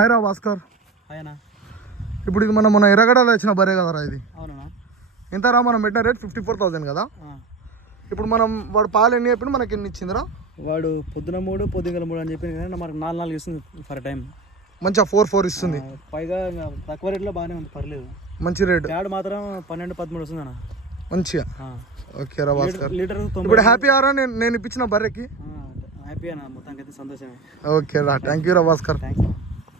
Hi రా భాస్కర్. అయ్యనా ఇప్పుడు ఇది మన ఎర్రగడ్డలో వచ్చిన బరే కదరా ఇది. అవునా? ఎంతరా మనం పెట్టిన రేట్ 54,000 కదా. ఇప్పుడు మనం వాడు పాలు ఎన్ని చెప్పిన మనకి ఎన్ని ఇచ్చిందిరా? వాడు పొద్దున 3 పొద్దుగల 3 అని చెప్పింది కానీ మనకు 4 ఇస్తుంది ఫర్ టైం. మంచిగా 4 ఇస్తుంది. పైగా తక్కువ రేట్లో బాగానే ఉంది, పర్లేదు. మంచి రేట్. యాడ్ మాత్రం 12-13 వస్తుంది అన్న, మంచిగా. ఓకే రా భాస్కర్. లీటర్ ఇప్పుడు హ్యాపీ ఆరా నేను ఇప్పించిన బర్రెకి? హ్యాపీ అన్న, మొత్తానికి అయితే సంతోషమే. ఓకే రా, థ్యాంక్ యూ రా భాస్కర్. థ్యాంక్స్.